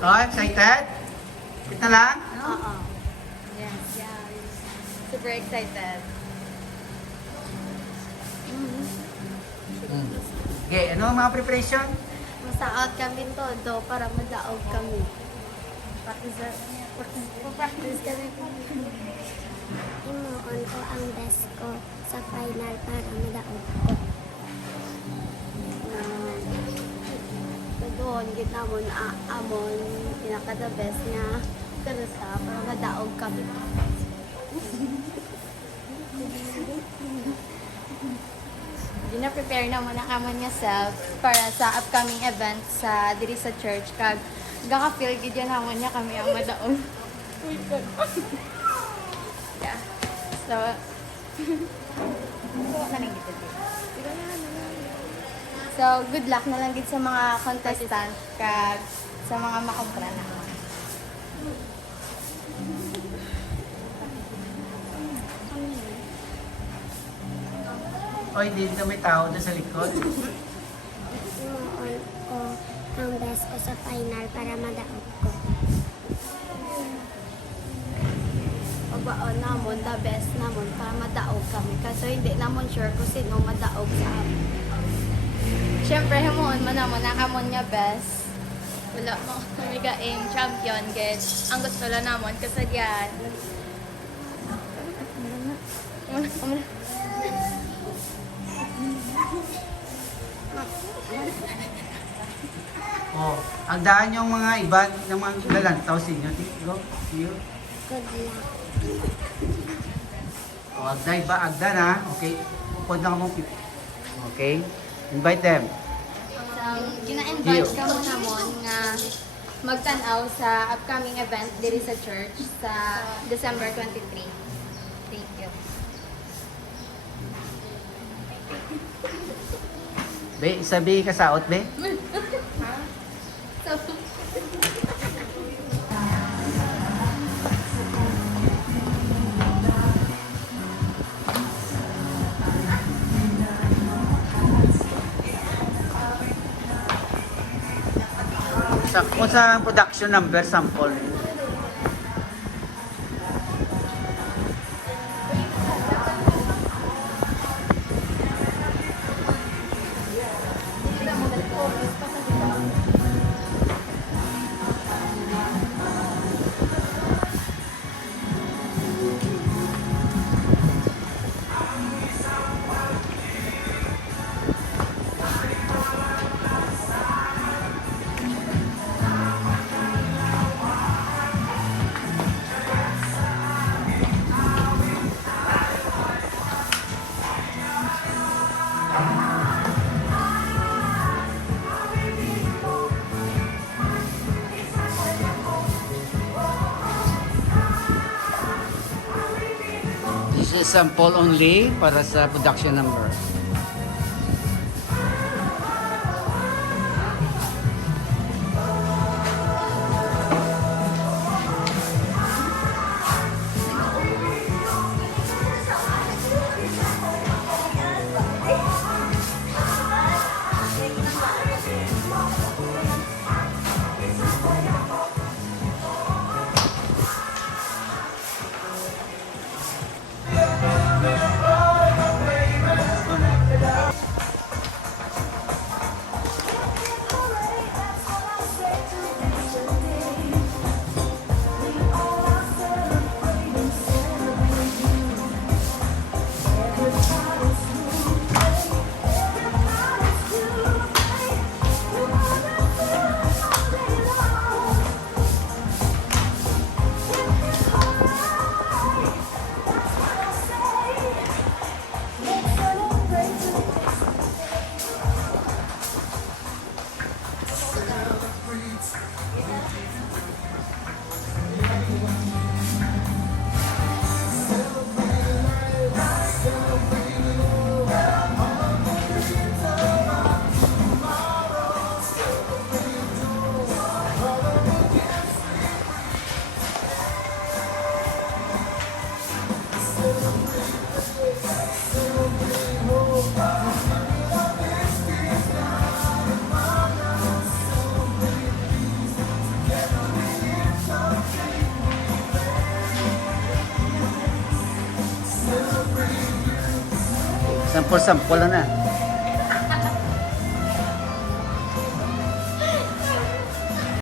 Oh, excited? Kita lang? Oo. Yes, yeah. Super excited. Okay, ano ang mga preparation? Masaot kami todo para madaog kami. Practice kami. Imuon ko ang best ko sa final para madaog ko. Doon, ginamon, amon, pinaka the best nga. Karusa, para madaog kami. Gina-prepare naman ang amon nga self para sa upcoming event sa diri sa church. Kag, gaka-feel gid yan naman niya kami ang madaog. Yeah. So, so, good luck na lang gid sa mga contestant kag sa mga makumpra na. Oy, hindi na may tao doon sa likod. Imuon ko ang best ko sa final para madaog ko. Pagbaon namon, the best namon para madaog kami. Kaso hindi namon sure kung sino madaog sa amin. Siyempre, himuon man namon ang amon nga best. Wala mo kami ka-aim champion, get. Ang gusto lang namon, kasadyan. Oh, ang daan yung mga iba, yung mga lalantaw sa inyo. Go, see you. Good luck. Oh, agda iba, agda na. Okay, upod na ka mong Okay, invite them. So, gina-invite ka mo namon nga magtanaw sa upcoming event diri sa church sa December 23. Thank you. Be, sabi ka sa out, be? So, Kung sa production number, sample. This is sample only para sa production number. Sample-sample lang na.